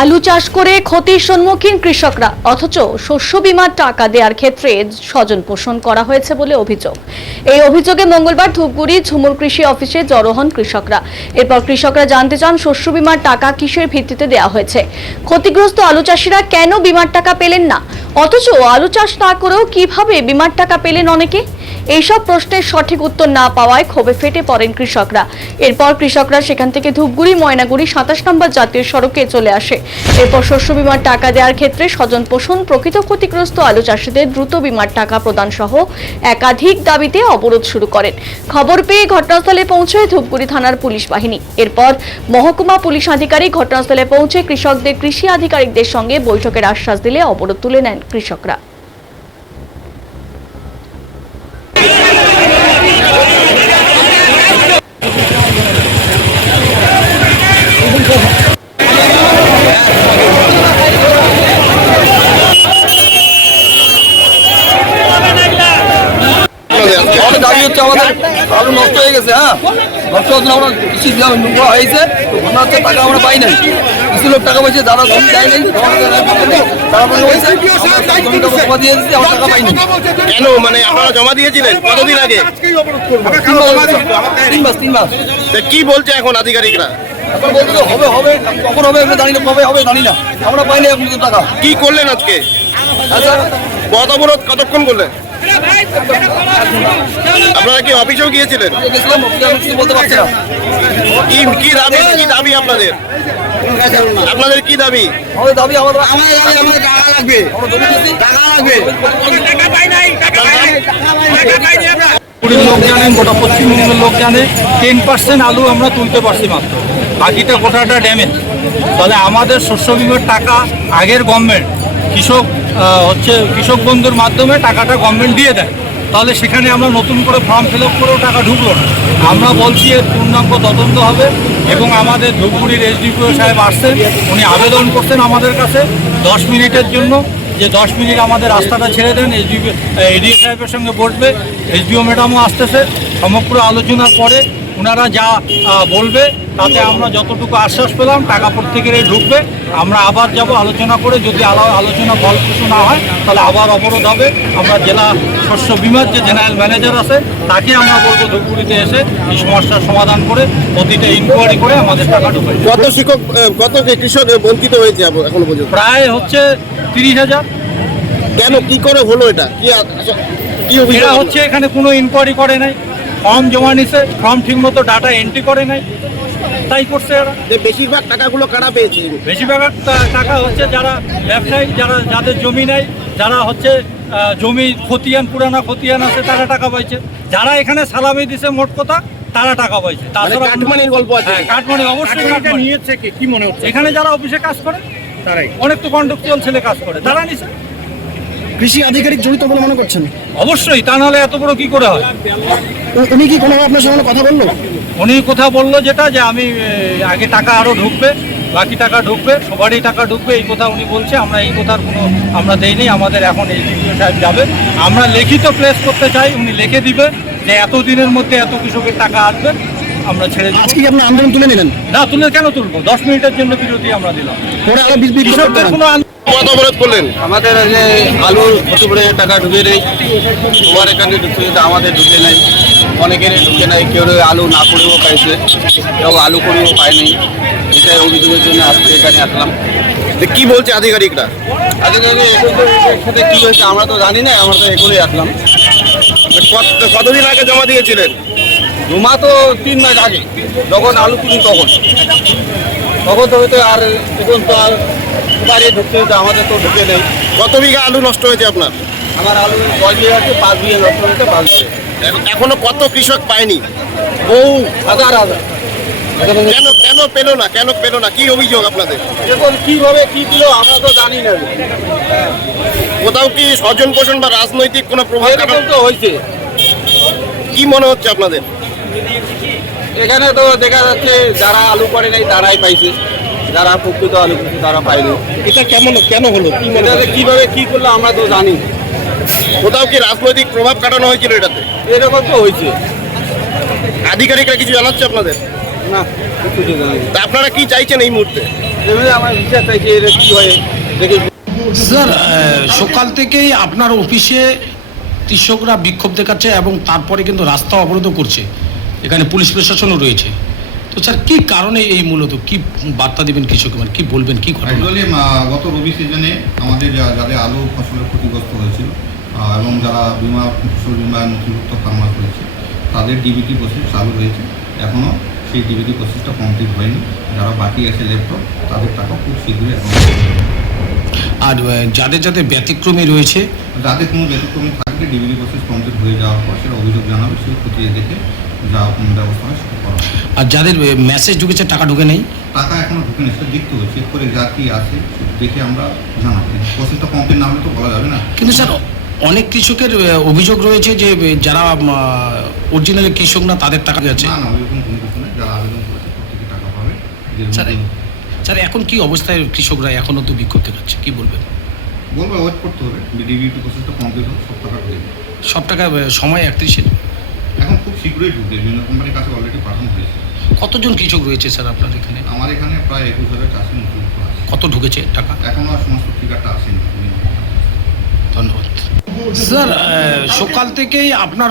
আলু চাষ করে ক্ষতির সম্মুখীন কৃষকরা, অথচ শস্য বীমার টাকা দেওয়ার ক্ষেত্রে স্বজন পোষণ করা হয়েছে বলে অভিযোগ। এই অভিযোগে মঙ্গলবার ধূপগুড়ি ঝুমুর কৃষি অফিসে জড়ো হন কৃষকরা। এরপর কৃষকরা জানতে চান শস্য বীমার টাকা কিসের ভিত্তিতে দেওয়া হয়েছে, ক্ষতিগ্রস্ত আলু চাষিরা কেন বীমার টাকা পেলেন না, অথচ আলু চাষ না করেও কিভাবে বীমার টাকা পেলেন অনেকে। এইসব প্রশ্নের সঠিক উত্তর না পাওয়ায় ক্ষোভে ফেটে পড়েন কৃষকরা। এরপর কৃষকরা সেখান থেকে ধূপগুড়ি ময়নাগুড়ি ২৭ নম্বর জাতীয় সড়কে চলে আসে। এরপর শস্য বীমার টাকা দেওয়ার ক্ষেত্রে স্বজন পোষণ, প্রকৃত ক্ষতিগ্রস্ত আলু চাষিদের দ্রুত বীমার টাকা প্রদান সহ একাধিক দাবিতে অবরোধ শুরু করেন। খবর পেয়ে ঘটনাস্থলে পৌঁছয় ধূপগুড়ি থানার পুলিশ বাহিনী। এরপর মহকুমা পুলিশ আধিকারিক ঘটনাস্থলে পৌঁছে কৃষকদের কৃষি আধিকারিকদের সঙ্গে বৈঠকের আশ্বাস দিলে অবরোধ তুলে নেন কৃষকরা। দাবি হচ্ছে আমাদের আলু নষ্ট হয়ে গেছে। নষ্ট হচ্ছে আমরা কৃষি নোংরা হয়েছে, মনে হচ্ছে টাকা আমরা পাই নাই। কিছু লোক টাকা পাইছে, যারা জমি দেয় নাই তারা টাকা পাইছে, জমিটা জমা দিয়ে দিচ্ছি, আমরা টাকা পাইনি। কেন মানে আপনারা জমা দিয়েছিলেন কতদিন আগে? 3 মাস। কি বলছে এখন আধিকারিকরা? এখন বলতে হবে হবে, কখন হবে জানি না, কবে হবে জানি না, আমরা পাইনি এখন টাকা। কি করলেন আজকে? পথ অবরোধ কতক্ষণ করলেন? আপনারা কি অফিসেও গিয়েছিলেন? গেছিলাম, কিছু বলতে পারছি না। কি দাবি আপনাদের? আপনাদের কি দাবি? আমাদের দাবি আমাদের টাকা লাগবে, টাকা লাগবে। লোক জানেন, গোটা পশ্চিমবঙ্গের লোক জানে 10% আলু আমরা তুলতে পারছি মাত্র, বাকিটা গোটাটা ড্যামেজ। তাহলে আমাদের শস্য বীমার টাকা আগের গভর্নমেন্ট কৃষক বন্ধুর মাধ্যমে টাকাটা গভর্নমেন্ট দিয়ে দেয়। তাহলে সেখানে আমরা নতুন করে ফর্ম ফিল আপ করেও টাকা ঢুকলো না। আমরা বলছি এর পূর্ণাঙ্গ তদন্ত হবে এবং আমাদের ধূপগুড়ির এসডিপিও সাহেব আসছেন, উনি আবেদন করছেন আমাদের কাছে 10 মিনিটের জন্য, যে 10 মিনিট আমাদের রাস্তাটা ছেড়ে দেন। এডিও সাহেবের সঙ্গে বসবে, এসডিও ম্যাডামও আসতেছে। সমগ্র আলোচনার পরে ওনারা যা বলবে তাতে আমরা যতটুকু আশ্বাস পেলাম টাকা প্রত্যেকের ঢুকবে। আমরা আবার যাব আলোচনা করে, যদি আলোচনা ফলপ্রসূ না হয় তাহলে আবার অবরোধ হবে। আমরা জেলা শস্য বীমার যে জেনারেল ম্যানেজার আছে তাকে আমরা বলবো ধূপগুড়িতে এসে এই সমস্যার সমাধান করে প্রতিটা ইনকোয়ারি করে আমাদের টাকা ঢুকবে। কত কৃষক বঞ্চিত হয়েছে এখনো পর্যন্ত? প্রায় হচ্ছে 30,000। কেন, কি করে হলো এটা? কি এরা হচ্ছে এখানে কোনো ইনকোয়ারি করে নাই, ফর্ম জমা নিছে, ফর্ম ঠিকমতো ডাটা এন্ট্রি করে নাই, তাই করছে এরা। বেশিরভাগ টাকাগুলো কারা পেয়েছে? বেশিরভাগ টাকা হচ্ছে যারা ব্যবসায়ী, যাদের জমি নেই, যারা হচ্ছে জমি পুরানা খতিয়ান আছে তারা টাকা পাইছে। যারা এখানে সালামি দিছে মোট কথা তারা টাকা পাইছে। তাছাড়া কাটমানির গল্প আছে। কাটমানি অবশ্যই নিয়েছে। কি মনে হচ্ছে এখানে যারা অফিসে কাজ করে তারাই, অনেক তো কন্ট্রাকচুয়াল ছেলে কাজ করে, তারা নিছে। কৃষি আধিকারিক জড়িত বলে মনে করছেন? অবশ্যই, তা নাহলে এত বড় কি করে হয়? উনি কি কোনো আপনার সঙ্গে কথা বললো? উনি কথা বললো যেটা, যে আমি আগে টাকা আরও ঢুকবে, বাকি টাকা ঢুকবে, সবারই টাকা ঢুকবে, এই কথা উনি বলছে। আমরা এই কথার কোনো আমরা দেইনি। আমাদের এখন এসডিপিও সাহেব যাবে, আমরা লিখিত প্লেস করতে চাই, উনি লিখে দিবে যে এত দিনের মধ্যে এত কৃষকের টাকা আসবে, আমরা ছেড়ে দিই। আজকে কি আপনার আন্দোলন তুলে নেবেন? না, তুলে কেন তুলবো? 10 মিনিটের জন্য বিরতি আমরা দিলাম। পরে আরো কৃষকদের কোনো পথ অবরোধ করলেন? আমাদের যে আলুর ক্ষতি করে টাকা ঢুকে নেই, তোমার এখানে ঢুকছে, আমাদের ঢুকে নেই, অনেকের ঢুকে নেই। কেউ আলু না করেও পাইছে, কেউ আলু করেও পায়নি। এটাই অভিযোগের জন্য আজকে এখানে আসলাম। কি বলছে আধিকারিকরা? এর সাথে কী হয়েছে আমরা তো জানি না, আমরা তো এখনই আসলাম। কতদিন আগে জমা দিয়েছিলেন? জমা তো 3 মাস আগে, যখন আলু তুলি তখন তো হয়তো। আর এখন তো আর বাড়ি ঢুকতে হতো, আমাদের তো ঢুকে নেই। কত বিঘা আলু নষ্ট হয়েছে আপনার? আমার আলু 10 বিঘা আছে, 5 বিঘা নষ্ট হয়েছে, 5 বিঘা। এখনো কত কৃষক পায়নি? বহু হাজার। কেন পেলো না? কি অভিযোগ আপনাদের? এখন কিভাবে কি দিল আমরা তো জানি না। কোথাও কি স্বজন পোষণ বা রাজনৈতিক কোনো প্রভাব তো হয়েছে? কি মনে হচ্ছে আপনাদের? এখানে তো দেখা যাচ্ছে যারা আলু করে নাই তারাই পাইছে, যারা প্রকৃত আলু করছে তারা পায়নি। এটা কেন হলো? কিভাবে কি করলো আমরা তো জানি। কোথাও কি রাজনৈতিক প্রভাব কাটানো হয়েছিল এটাতে? এরকম তো হয়েছে। আধিকারিকরা কিছু জানাচ্ছে আপনাদের? না, কিছু জানি না। তা আপনারা কি চাইছেন এই মুহূর্তে? এবারে আমার বিচার চাইছি এটা কি হয় দেখে। স্যার সকাল থেকেই আপনার অফিসে কৃষকরা বিক্ষোভ দেখাচ্ছে এবং তারপরে কিন্তু রাস্তা অবরোধ করছে, এখানে পুলিশ প্রশাসনও রয়েছে। তো স্যার কি কারণে এই মূলত কি বার্তা দেবেন কৃষক, মানে কি বলবেন, কি ঘটনা? অ্যাকচুয়ালি গত রবি সিজনে আমাদের যাদের আলু ফসলের ক্ষতিগ্রস্ত হয়েছিল এবং যারা ফসল বিমা নথিভুক্ত ফার্মার করেছে তাদের ডিবিটি প্রসেস চালু হয়েছে। এখনও সেই ডিবিটি প্রসেসটা কমপ্লিট হয়নি। যারা বাকি আছে ল্যাপটপ তাদের টাকা খুব শীঘ্রই এখন। আর যাদের যাদের ব্যতিক্রমী রয়েছে, যাদের কোনো ব্যতিক্রমী থাকলে ডিবিটি প্রসেস কমপ্লিট হয়ে যাওয়ার পর সেটা অভিযোগ জানাবে, সেই খতিয়ে দেখে যা ব্যবস্থা হয় সেটা করা হবে। আর যাদের মেসেজ ঢুকেছে টাকা ঢুকে নেই, টাকা এখনও ঢুকেনি, সেটা দেখতে হবে, চেক করে যা কি আছে দেখে আমরা জানাবো। প্রসেসটা কমপ্লিট না হলে তো বলা যাবে না। কিন্তু স্যার অনেক কৃষকের অভিযোগ রয়েছে যে যারা অরিজিনালি কৃষক না তাদের টাকা গেছে। না ওইরকম কোনো কিছু নেই, যারা আবেদন করেছে প্রত্যেকে টাকা পাবে। স্যার স্যার এখন কি অবস্থায় কৃষকরা এখনও তো বিক্ষোভ দেখাচ্ছে, কি বলবেন? বলবো ওয়েট করতে হবে, ডিবিটি প্রসেসটা কমপ্লিট হোক, সব টাকা ঢুকে যাবে। সব টাকা সময় 31-এর এখন খুব শীঘ্রই ঢুকবে, বিভিন্ন কোম্পানির কাছে অলরেডি পাঠানো হয়েছে। কতজন কৃষক রয়েছে স্যার আপনার এখানে? আমার এখানে প্রায় 21,000 চাষি নথিভুক্ত আছে। কত ঢুকেছে টাকা? এখনও আর সমস্ত ফিগারটা আসেনি। ধন্যবাদ স্যার। সকাল থেকেই আপনার